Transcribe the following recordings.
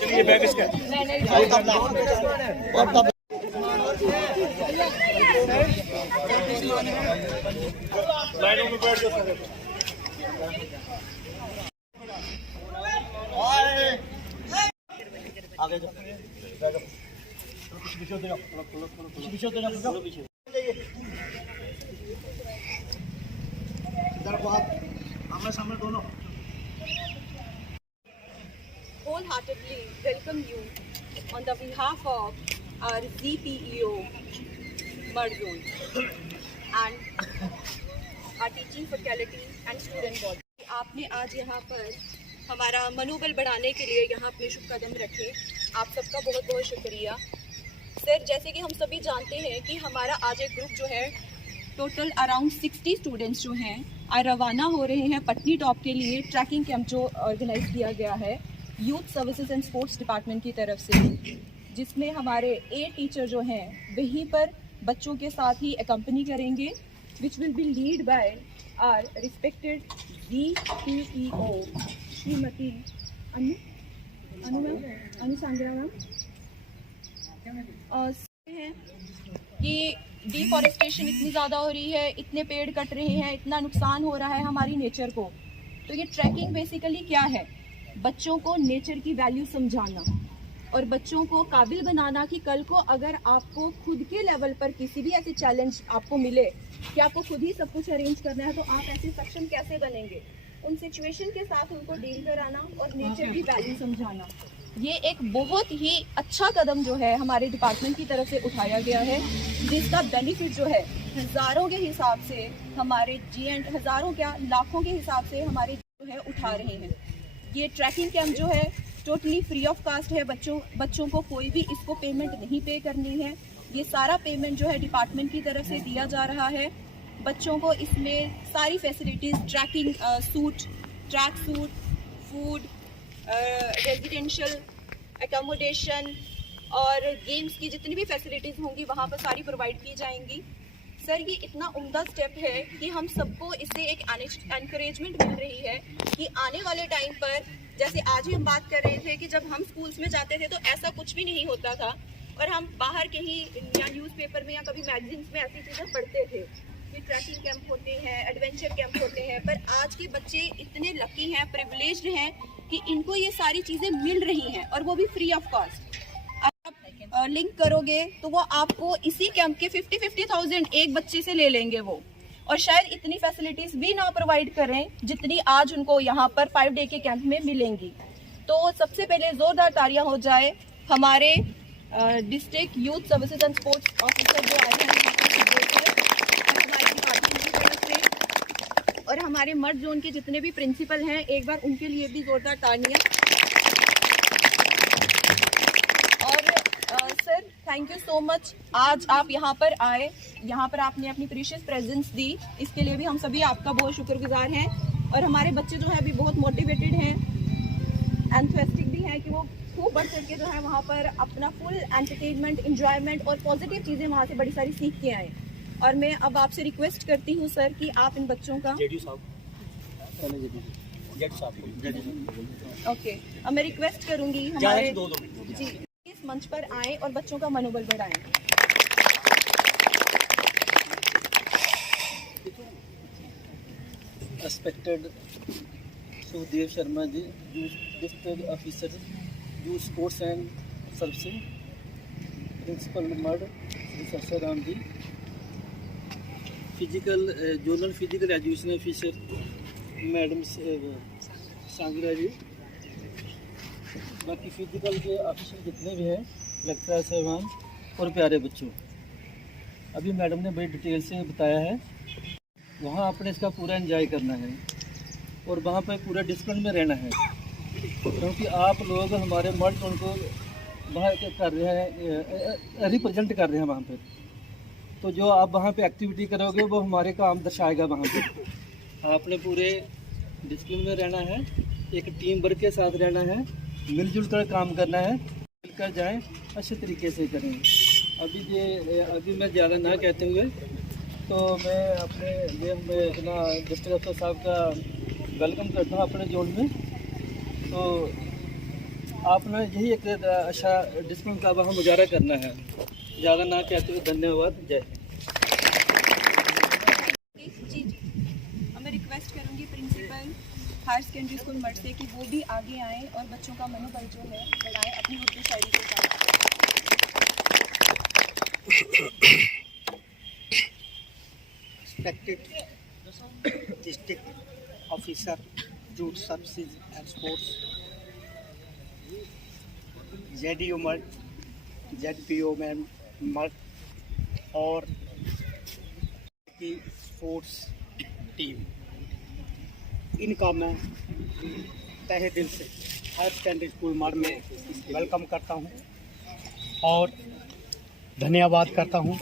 चलिए बैग इसका लाइनों में बैठ जाओ। आगे जाओ, पीछे होते जाओ, पीछे होते जाओ, पीछे इधर को आप आमने सामने दोनों। Wholeheartedly welcome you on the behalf of our ZPEO Mud Zone and our teaching faculty and student body. आपने आज यहाँ पर हमारा मनोबल बढ़ाने के लिए यहाँ अपने शुभ कदम रखे, आप सबका बहुत बहुत शुक्रिया। सर, जैसे कि हम सभी जानते हैं कि हमारा आज एक ग्रुप जो है टोटल अराउंड 60 स्टूडेंट्स जो हैं आज रवाना हो रहे हैं पटनी टॉप के लिए ट्रैकिंग कैंप जो ऑर्गेनाइज किया गया है youth services and sports department की तरफ से, जिसमें हमारे 8 टीचर जो हैं वहीं पर बच्चों के साथ ही एकम्पनी करेंगे, which will be lead by our respected ZPEO Shrimati Anu Sangra ma'am. हैं कि डिफॉरेस्टेशन इतनी ज़्यादा हो रही है, इतने पेड़ कट रहे हैं, इतना नुकसान हो रहा है हमारी नेचर को। तो ये ट्रैकिंग बेसिकली क्या है, बच्चों को नेचर की वैल्यू समझाना और बच्चों को काबिल बनाना कि कल को अगर आपको खुद के लेवल पर किसी भी ऐसे चैलेंज आपको मिले कि आपको खुद ही सब कुछ अरेंज करना है, तो आप ऐसे सक्षम कैसे बनेंगे, उन सिचुएशन के साथ उनको डील कराना और नेचर की वैल्यू समझाना। ये एक बहुत ही अच्छा कदम जो है हमारे डिपार्टमेंट की तरफ से उठाया गया है, जिसका बेनिफिट जो है हज़ारों के हिसाब से हमारे GN हज़ारों क्या लाखों के हिसाब से हमारे जो है उठा रहे हैं। ये ट्रैकिंग कैंप जो है टोटली फ्री ऑफ कास्ट है, बच्चों को कोई भी इसको पेमेंट नहीं पे करनी है। ये सारा पेमेंट जो है डिपार्टमेंट की तरफ से दिया जा रहा है। बच्चों को इसमें सारी facilities tracking suit, track suit, food, residential accommodation और गेम्स की जितनी भी फैसिलिटीज़ होंगी वहाँ पर सारी प्रोवाइड की जाएंगी। सर, ये इतना उम्दा स्टेप है कि हम सबको इससे एक एनकरेजमेंट मिल रही है कि आने वाले टाइम पर, जैसे आज ही हम बात कर रहे थे कि जब हम स्कूल्स में जाते थे तो ऐसा कुछ भी नहीं होता था और हम बाहर कहीं या न्यूज़पेपर में या कभी मैगजीन्स में ऐसी चीज़ें पढ़ते थे कि ट्रैकिंग कैंप होते हैं, एडवेंचर कैंप होते हैं। पर आज के बच्चे इतने लकी हैं, प्रिविलेज्ड हैं कि इनको ये सारी चीज़ें मिल रही हैं और वो भी फ्री ऑफ कॉस्ट। आप लिंक करोगे तो वो आपको इसी कैंप के 50,000 एक बच्चे से ले लेंगे वो, और शायद इतनी फैसिलिटीज़ भी ना प्रोवाइड करें जितनी आज उनको यहाँ पर 5 डे के कैंप में मिलेंगी। तो सबसे पहले ज़ोरदार तालियां हो जाए हमारे district youth services and sports officer जो आए हैं हमारे डिपार्टमेंट की तरफ से, और हमारे मर्द जोन के जितने भी प्रिंसिपल हैं एक बार उनके लिए भी ज़ोरदार तालियां। और sir, thank you so much, आज आप यहाँ पर आए, यहाँ पर आपने अपनी प्रीशियस प्रेजेंस दी, इसके लिए भी हम सभी आपका बहुत शुक्रगुजार हैं। और हमारे बच्चे जो है अभी बहुत मोटिवेटेड हैं, एंथुसियास्टिक भी हैं कि वो खूब बढ़ चढ़ के जो है वहाँ पर अपना फुल एंटरटेनमेंट, इंजॉयमेंट और पॉजिटिव चीज़ें वहाँ से बड़ी सारी सीख के आए। और मैं अब आपसे रिक्वेस्ट करती हूँ सर कि आप इन बच्चों का ओके, अब मैं रिक्वेस्ट करूँगी हमारे जी इस मंच पर आए और बच्चों का मनोबल बढ़ाएं। Respected Sukhdev Sharma ji, District Officer, Youth Sports and Services, Principal Mud, Professor Ram ji, Zonal Physical Education Officer, Madam सांगरा जी, बाकी फिजिकल के ऑफिसर जितने भी हैं, लेक्चरर साहबान और प्यारे बच्चों, अभी मैडम ने बड़ी डिटेल से बताया है। वहाँ आपने इसका पूरा एंजॉय करना है और वहाँ पर पूरा डिसिप्लिन में रहना है, क्योंकि आप लोग हमारे मर्द उनको वहाँ कर रहे हैं, रिप्रेजेंट कर रहे हैं वहाँ पर। तो जो आप वहाँ पे एक्टिविटी करोगे वो हमारे काम दर्शाएगा। वहाँ पे आपने पूरे डिसिप्लिन में रहना है, एक टीम वर्क के साथ रहना है, मिलजुल कर काम करना है। कर जाएं, अच्छे तरीके से करें। अभी मैं ज़्यादा ना कहते हुए तो मैं अपना डिस्ट्रिक्ट अफसर साहब का वेलकम करता हूँ अपने जोन में। तो आपने यही एक अच्छा डिसिप्लिन का वहाँ मुजाहरा करना है। ज़्यादा ना कहते हुए धन्यवाद। जय जी मैं रिक्वेस्ट करूँगी प्रिंसिपल हायर सेकेंडरी स्कूल मठ से कि वो भी आगे आएँ और बच्चों का मनोबल जो है बढ़ाएं अपनी उर्दू शायरी के साथ। Respected District Officer, Youth Services and Sports, ZDO मर्द, ZPO मैम मर्द और की स्पोर्ट्स टीम, इनका मैं तहे दिल से हायर सेकेंडरी स्कूल मर्द में वेलकम करता हूं और धन्यवाद करता हूं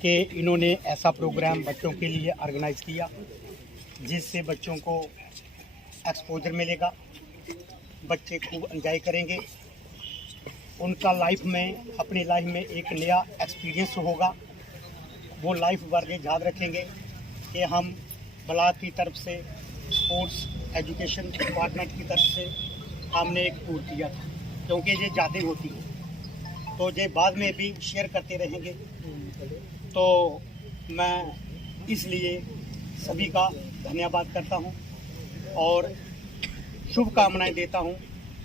कि इन्होंने ऐसा प्रोग्राम बच्चों के लिए ऑर्गेनाइज़ किया जिससे बच्चों को एक्सपोजर मिलेगा, बच्चे खूब एंजॉय करेंगे, उनका अपनी लाइफ में एक नया एक्सपीरियंस होगा। वो लाइफ भर याद रखेंगे कि हम ब्लॉक की तरफ से स्पोर्ट्स एजुकेशन डिपार्टमेंट की तरफ से हमने एक टूर किया था, क्योंकि ये यादें होती हैं तो ये बाद में भी शेयर करते रहेंगे। तो मैं इसलिए सभी का धन्यवाद करता हूं और शुभकामनाएं देता हूं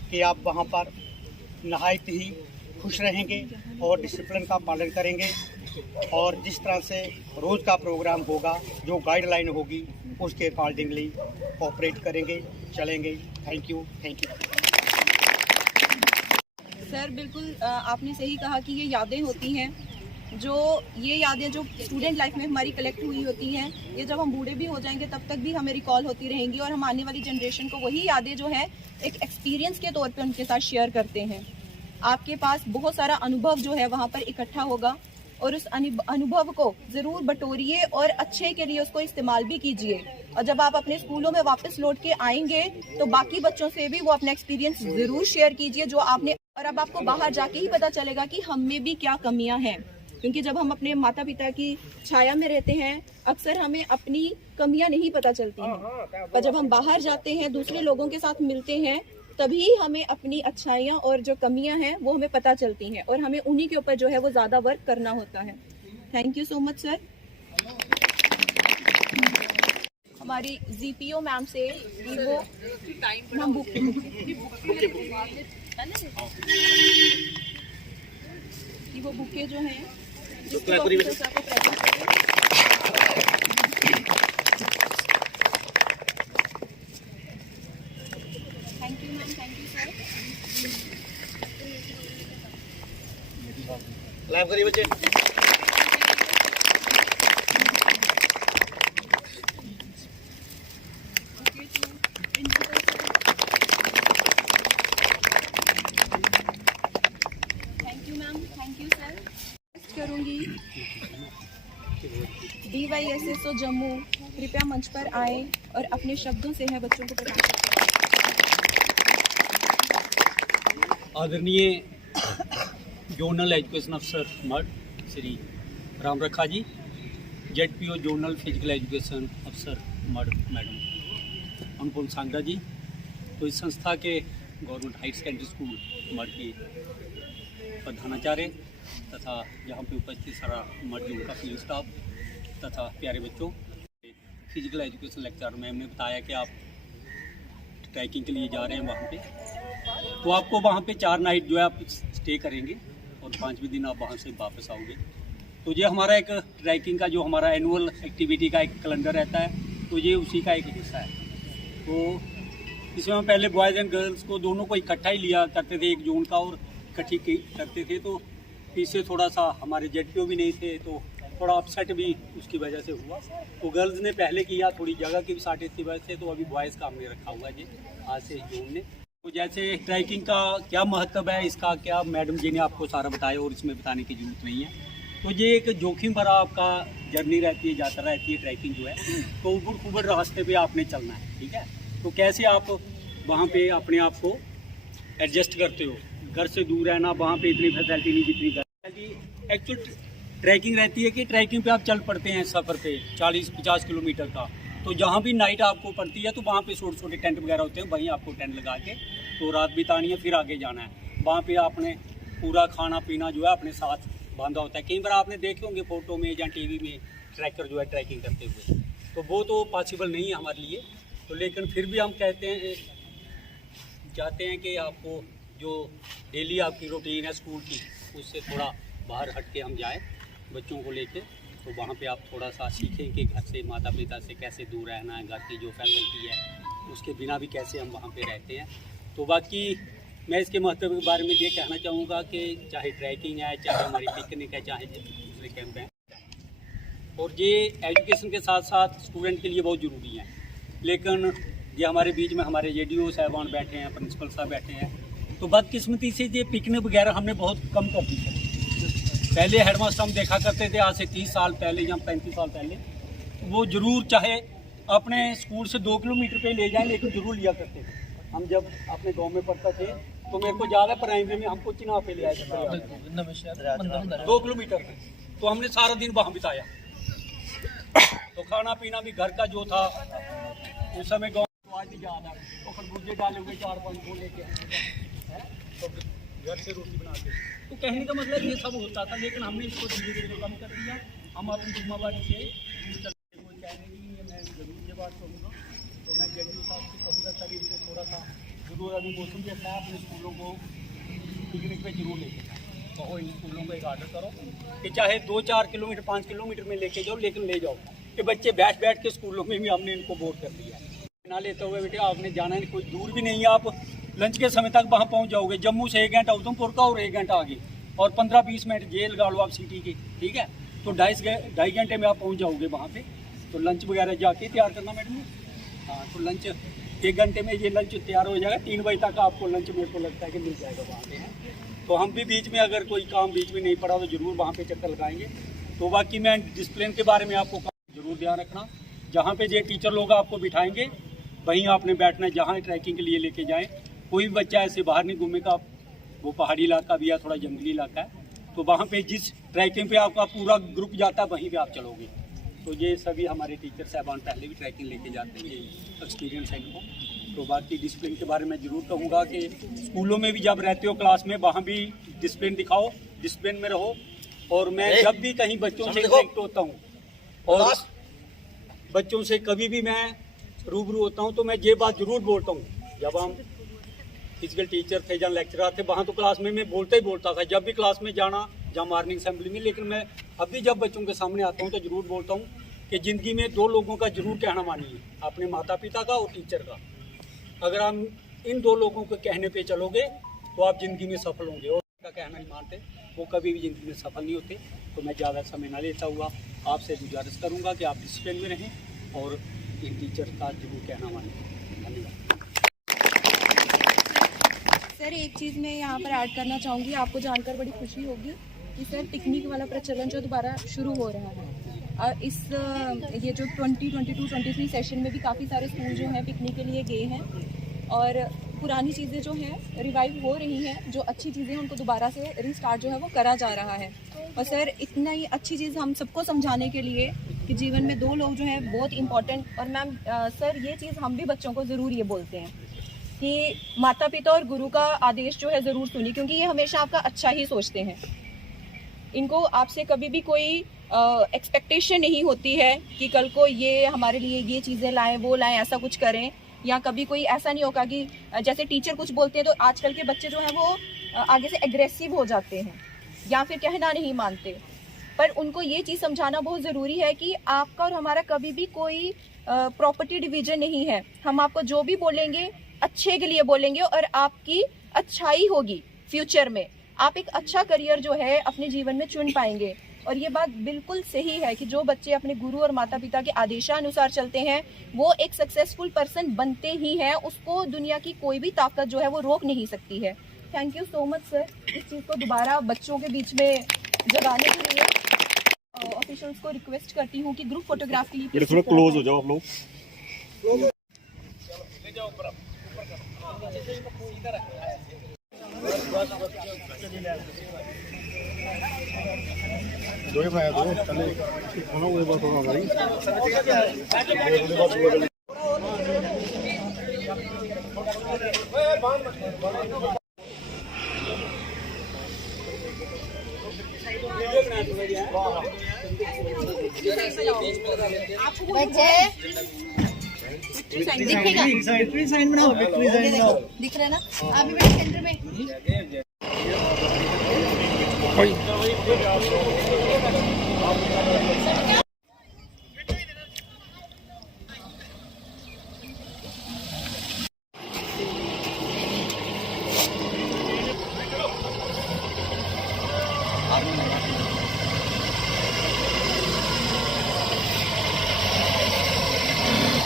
कि आप वहां पर नहायत ही खुश रहेंगे और डिसिप्लिन का पालन करेंगे और जिस तरह से रोज़ का प्रोग्राम होगा, जो गाइडलाइन होगी, उसके अकॉर्डिंगली कोऑपरेट करेंगे, चलेंगे। Thank you. सर बिल्कुल आपने सही कहा कि ये यादें होती हैं, ये यादें जो स्टूडेंट लाइफ में हमारी कलेक्ट हुई होती हैं, ये जब हम बूढ़े भी हो जाएंगे तब तक भी हमें रिकॉल होती रहेंगी और हम आने वाली जनरेशन को वही यादें जो है एक एक्सपीरियंस के तौर पे उनके साथ शेयर करते हैं। आपके पास बहुत सारा अनुभव जो है वहाँ पर इकट्ठा होगा और उस अनुभव को ज़रूर बटोरिए और अच्छे के लिए उसको इस्तेमाल भी कीजिए। और जब आप अपने स्कूलों में वापस लौट के आएंगे तो बाकी बच्चों से भी वो अपना एक्सपीरियंस ज़रूर शेयर कीजिए जो आपने, और अब आपको बाहर जाके ही पता चलेगा कि हम में भी क्या कमियां हैं, क्योंकि जब हम अपने माता पिता की छाया में रहते हैं अक्सर हमें अपनी कमियां नहीं पता चलती हैं, पर जब हम बाहर जाते हैं दूसरे लोगों के साथ मिलते हैं तभी हमें अपनी अच्छाइयाँ और जो कमियां हैं वो हमें पता चलती हैं और हमें उन्हीं के ऊपर जो है वो ज़्यादा वर्क करना होता है। Thank you so much sir. हमारी जीपीओ मैम से वो वो बुके जो हैं thank you ma'am, thank you sir. Live करिए बच्चे। Thank you ma'am, thank you sir. करूंगी DYSSO जम्मू कृपया मंच पर आए और अपने शब्दों से है बच्चों को प्रदान करें। आदरणीय जोनल एजुकेशन अफसर मठ श्री राम रखा जी, ZPO जोनल फिजिकल एजुकेशन अफसर मठ मैडम अनुपम सांगरा जी, तो इस संस्था के गवर्नमेंट हायर सेकेंडरी स्कूल मठ के प्रधानाचार्य तथा यहाँ पे उपस्थित सारा मठ जोन का फील्ड स्टाफ तथा प्यारे बच्चों, फिजिकल एजुकेशन लेक्चर मैम ने बताया कि आप ट्रैकिंग के लिए जा रहे हैं वहाँ पे, तो आपको वहाँ पे 4 नाइट जो है आप स्टे करेंगे और 5वें दिन आप वहाँ से वापस आओगे। तो ये हमारा एक ट्रैकिंग का जो हमारा एनुअल एक्टिविटी का एक कैलेंडर रहता है, तो ये उसी का एक हिस्सा है। तो इसमें हम पहले बॉयज़ एंड गर्ल्स को दोनों को इकट्ठा ही लिया करते थे, एक जोन का और इकट्ठी करते थे। तो इससे थोड़ा सा हमारे ZPO भी नहीं थे तो थोड़ा अपसेट भी उसकी वजह से हुआ। तो गर्ल्स ने पहले किया, थोड़ी जगह की भी शॉर्टेज की वजह से, तो अभी बॉयज़ का हमने रखा हुआ है जी आज से जोन ने। तो जैसे ट्रैकिंग का क्या महत्व है, इसका क्या मैडम जी ने आपको सारा बताया और इसमें बताने की ज़रूरत नहीं है। तो ये एक जोखिम भरा आपका जर्नी रहती है, यात्रा रहती है ट्रैकिंग जो है, तो ऊबड़ खूबड़ रास्ते पे आपने चलना है, ठीक है। तो कैसे आप वहाँ पे अपने आप को एडजस्ट करते हो, घर से दूर रहना, वहाँ पे इतनी फैसिलिटी नहीं जितनी घर। एक्चुअल ट्रैकिंग रहती है कि ट्रैकिंग पे आप चल पड़ते हैं सफ़र पे 40-50 किलोमीटर का, तो जहाँ भी नाइट आपको पड़ती है तो वहाँ पे छोटे छोटे टेंट वगैरह होते हैं, वहीं आपको टेंट लगा के तो रात बितानी है, फिर आगे जाना है। वहाँ पे आपने पूरा खाना पीना जो है अपने साथ बांधा होता है। कई बार आपने देखे होंगे फ़ोटो में या टीवी में ट्रैकर जो है ट्रैकिंग करते हुए, तो वो तो पॉसिबल नहीं है हमारे लिए। तो लेकिन फिर भी हम चाहते हैं कि आपको जो डेली आपकी रूटीन है स्कूल की, उससे थोड़ा बाहर हट के हम जाएँ बच्चों को लेके, तो वहाँ पे आप थोड़ा सा सीखें कि घर से माता पिता से कैसे दूर रहना है, घर की जो फैसिलिटी है उसके बिना भी कैसे हम वहाँ पे रहते हैं। तो बाकी मैं इसके महत्व के बारे में ये कहना चाहूँगा कि चाहे ट्रैकिंग है, चाहे हमारी पिकनिक है, चाहे दूसरे कैंप हैं, और ये एजुकेशन के साथ साथ स्टूडेंट के लिए बहुत ज़रूरी है। लेकिन ये हमारे बीच में हमारे JDO साहबान बैठे हैं, प्रिंसिपल साहब बैठे हैं, तो बदकिस्मती से ये पिकनिक वगैरह हमने बहुत कम कर दी है। पहले हेडमास्टर हम देखा करते थे आज से 30 साल पहले या 35 साल पहले, वो ज़रूर चाहे अपने स्कूल से 2 किलोमीटर पे ले जाएं, लेकिन ज़रूर लिया करते थे। हम जब अपने गांव में पढ़ते थे तो मेरे को ज़्यादा प्राइमरी में हमको चिनाव पे ले आए थे 2 किलोमीटर, तो हमने सारा दिन वहाँ बिताया। तो खाना पीना भी घर का जो था उस समय गाँव आज भी याद है, तो खरबूजे डाले हुए 4-5 को लेके तो घर से रोटी बना के, तो कहने का मतलब ये सब होता था। लेकिन हमने इसको धीरे धीरे कम कर दिया। हम अपनी जिम्मेवारी से दूर चलते हुए कहने की मैं ज़रूर ये बात कहूँगा, तो मैं JDO साहब से कहूँगा सर इनको थोड़ा सा जरूर, अभी मौसम जैसा है, अपने स्कूलों को पिकनिक पे जरूर लेके जाओ। कहो इन स्कूलों को एक आर्डर करो कि चाहे 2-4 किलोमीटर 5 किलोमीटर में लेके जाओ, लेकिन ले जाओ कि बच्चे बैठ बैठ के स्कूलों में भी हमने इनको बोर कर दिया है। ना लेते हुए बेटे आपने जाना है, कोई दूर भी नहीं है, आप लंच के समय तक वहाँ पहुँच जाओगे। जम्मू से 1 घंटा उधमपुर का और 1 घंटा आगे, और 15-20 मिनट जेल लगा लो आप सिटी की, ठीक है, तो 2.5 घंटे में आप पहुँच जाओगे वहाँ पे। तो लंच वगैरह जाके तैयार करना मैडम। हाँ, तो लंच 1 घंटे में ये लंच तैयार हो जाएगा। 3 बजे तक आपको लंच मेरे को लगता है कि मिल जाएगा वहाँ पे। तो हम भी बीच में अगर कोई काम बीच में नहीं पड़ा तो ज़रूर वहाँ पे चक्कर लगाएंगे। तो बाकी मैं डिसिप्लिन के बारे में आपको ज़रूर ध्यान रखना, जहाँ पे ये टीचर लोग आपको बिठाएंगे वहीं आपने बैठना है। जहाँ ट्रैकिंग के लिए लेके जाएँ, कोई भी बच्चा ऐसे बाहर नहीं घूमेगा। वो पहाड़ी इलाका भी है, थोड़ा जंगली इलाका है, तो वहाँ पे जिस ट्रैकिंग पे आपका पूरा ग्रुप जाता है वहीं पे आप चलोगे। तो ये सभी हमारे टीचर साहबान पहले भी ट्रैकिंग लेके जाते हैं, ये एक्सपीरियंस है इनको। तो बाकी डिसिप्लिन के बारे में ज़रूर कहूँगा कि स्कूलों में भी जब रहते हो क्लास में, वहाँ भी डिसिप्लिन दिखाओ, डिसिप्लिन में रहो। और मैं जब भी कहीं बच्चों से इंटरेक्ट होता हूँ और बच्चों से कभी भी मैं रूबरू होता हूँ, तो मैं ये बात ज़रूर बोलता हूँ। जब हम फिजिकल टीचर थे या लेक्चरर थे, वहाँ तो क्लास में मैं बोलता ही बोलता था, जब भी क्लास में जाना या मॉर्निंग असेंबली में। लेकिन मैं अभी जब बच्चों के सामने आता हूँ तो ज़रूर बोलता हूँ कि ज़िंदगी में 2 लोगों का ज़रूर कहना मानिए, अपने माता पिता का और टीचर का। अगर हम इन 2 लोगों के कहने पे चलोगे तो आप ज़िंदगी में सफल होंगे, और उनका कहना नहीं मानते वो कभी भी ज़िंदगी में सफल नहीं होते। तो मैं ज़्यादा समय ना लेता हुआ आपसे गुजारिश करूँगा कि आप डिसिप्लिन में रहें और इन टीचर का जरूर कहना मानें। धन्यवाद। सर एक चीज़ मैं यहाँ पर ऐड करना चाहूँगी, आपको जानकर बड़ी खुशी होगी कि सर पिकनिक वाला प्रचलन जो दोबारा शुरू हो रहा है। इस ये जो 2022-23 सेशन में भी काफ़ी सारे स्कूल जो हैं पिकनिक के लिए गए हैं, और पुरानी चीज़ें जो हैं रिवाइव हो रही हैं, जो अच्छी चीज़ें उनको दोबारा से रीस्टार्ट जो है वो करा जा रहा है। और सर इतना ही अच्छी चीज़ हम सबको समझाने के लिए कि जीवन में 2 लोग जो हैं बहुत इंपॉर्टेंट। और मैम सर ये चीज़ हम भी बच्चों को ज़रूर ये बोलते हैं कि माता पिता और गुरु का आदेश जो है ज़रूर सुनिए, क्योंकि ये हमेशा आपका अच्छा ही सोचते हैं। इनको आपसे कभी भी कोई एक्सपेक्टेशन नहीं होती है कि कल को ये हमारे लिए ये चीज़ें लाएं, वो लाएं, ऐसा कुछ करें। या कभी कोई ऐसा नहीं होगा कि जैसे टीचर कुछ बोलते हैं तो आजकल के बच्चे जो हैं वो आगे से एग्रेसिव हो जाते हैं या फिर कहना नहीं मानते। पर उनको ये चीज़ समझाना बहुत ज़रूरी है कि आपका और हमारा कभी भी कोई प्रॉपर्टी डिवीजन नहीं है। हम आपको जो भी बोलेंगे अच्छे के लिए बोलेंगे और आपकी अच्छाई होगी। फ्यूचर में आप एक अच्छा करियर जो है अपने जीवन में चुन पाएंगे। और ये बात बिल्कुल सही है कि जो बच्चे अपने गुरु और माता पिता के आदेशानुसार चलते हैं वो एक सक्सेसफुल पर्सन बनते ही हैं। उसको दुनिया की कोई भी ताकत जो है वो रोक नहीं सकती है। Thank you so much sir, इस चीज़ को दोबारा बच्चों के बीच में जगाने के लिए। ऑफिशियल्स को रिक्वेस्ट करती हूँ कि ग्रुप फोटोग्राफ के लिए थोड़ा क्लोज हो जाओ आप लोग। ले जाओ ऊपर दोए भाई दो चले होना वो बात होना भाई बच्चे दिखेगा दिख रहा है ना अभी मैं सेंटर में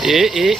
ए